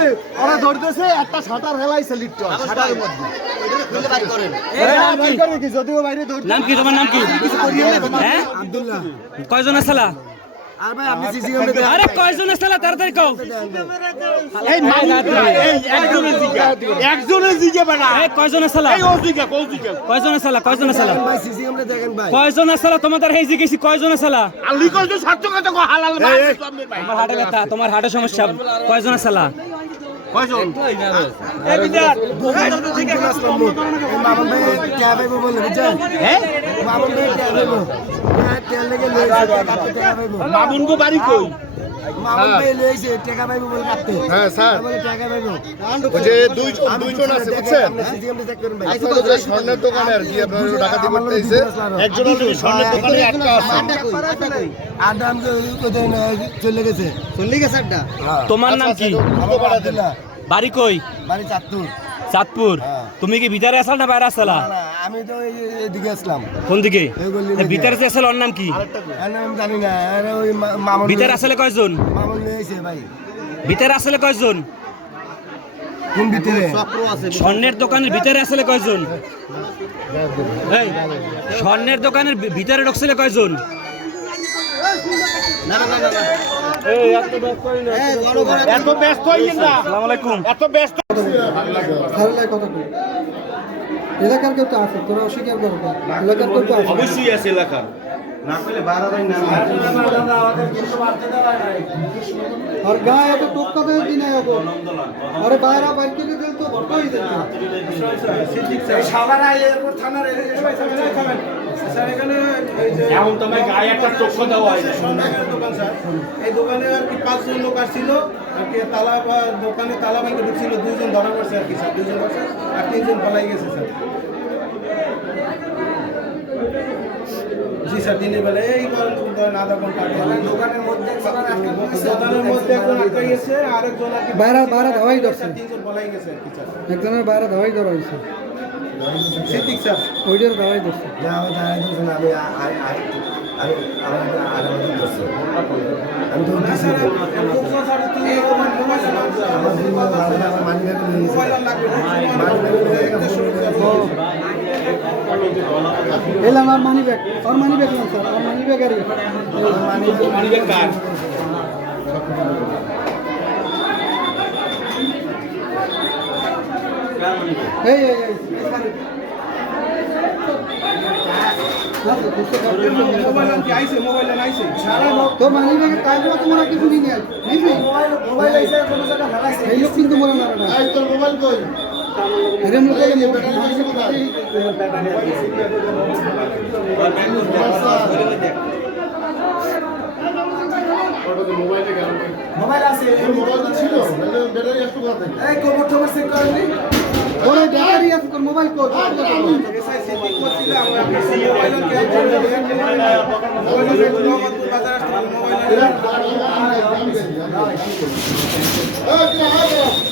আছে ওরা ধরতেছে একটা শাটার হেলাইছে লিফট শাটারের মধ্যে। যদিও বাইরে নাম কি? তোমার নাম কি? হ্যাঁ? আব্দুল্লাহ কয়জন আসলা আর ভাই আপনি সিসি ক্যামেরা আরে কয়জন আসলা তাড়াতাড়ি কও এই একজনের জিগা একজনের জিগা বেটা এই কয়জন আসলা এই ও জিগা কোন জিগা কয়জন আসলা কয়জন আসলা ভাই সিসি ক্যামেরা দেখেন ভাই কয়জন আসলা তোমাদের হেই জিজ্ঞেসি কয়জন আসলা আলি কই তো কথা কো হালাল ভাই তোমার হাটে ব্যথা তোমার হাটে সমস্যা কয়জন আসলা কয়জন এই ভাই বলে বুঝছেন হ্যাঁ মামুন ভাই ট্যাব আইবো তেল লেগে লইছে কাটতে টাকা পাইবো। বাবুন গো বাড়ি কই? হ্যাঁ। স্বর্ণের ডাকাতি করতে একজন স্বর্ণের দোকানে আছে। আড্ডা চলে গেছে। চলে গেছে আড্ডা। তোমার নাম কি? বাড়ি কই? বাড়ি চাঁদপুর। চাঁদপুর। তুমি কি ভিতরে আসল না বাইরে আসলা না, না, আমি তো এদিকে আসলাম কোন দিকে। ভিতরে যে আসল ওর নাম কি? না, জানি না ভিতরে আসলে কয়জন? ভাই। ভিতরে আসলে কয়জন? কোন ভিতরে স্বর্ণের দোকানের ভিতরে আসলে কয়জন? এই, স্বর্ণের দোকানের ভিতরে ঢুকছিলে কয়জন? এত ব্যস্ত হইয়েন না। এত ব্যস্ত। সারলাই কথা কই এলাকার কেউ তো আছে তোরা অস্বীকার করবে এলাকার কেউ তো আছে। অবশ্যই আছে এলাকার। আর গায়ে এত টোক্কা দেয় দিনে এখন আরে বাইরে বাইর করে দিল তো ভর্তা হয়ে যেত এমন তোমার গায়ে একটা টক্ক দেওয়া হয় এই দোকানে আর কি পাঁচজন লোক আসছিল আর কি তালা বা দোকানে তালা ভেঙে ঢুকছিল দুইজন ধরা পড়ছে আর কি স্যার। দুইজন আর তিনজন পালাই গেছে স্যার। স্যার দিনের বেলা এই করেন ধরেন আধা ঘণ্টা। দোকানের মধ্যে দোকানের মধ্যে একজন আটকে গেছে আরেকজন আর কি বাইরে বাইরে ধাওয়াই ধরছে। তিনজন পালাই গেছে আর কি স্যার। একজনের বাইরে ধাওয়াই ধরা হয়েছে। সিদ্দিক স্যার। ওইটার ধাওয়াই ধরছে। না আমি দাঁড়াই না আমি আ- আ- আ- আমি আমার আগামী করছি আমি তো আমার মানি ব্যাগ নিয়ে গেছে। মানি ব্যাগ নিয়ে গেছে। এলাম আর মানি ব্যাগ আর মানি ব্যাগ না স্যার আর মানি ব্যাগ আর কার? এই এই এই মোবাইল মোবাইল তো মানি ব্যাগে কাজগুলো তোমরা কিছু নিয়ে নিয়ে নিয়েছি মোবাইল আইসা কোনো জায়গা হারাইছে। এই লোক কিন্তু না। তোর মোবাইল কই? মোবাইল আছে। মোবাইল ছিল ব্যাটারি একটু কথা এই কবর টবর চেক করেননি ওরে ব্যাটারি আছে তোর মোবাইল কই এসআই সিদ্দিক বলছিল আমরা মোবাইল কি মোবাইল মোহাম্মদপুর বাজার আসতে মোবাইল এই তোরা খাবি তুই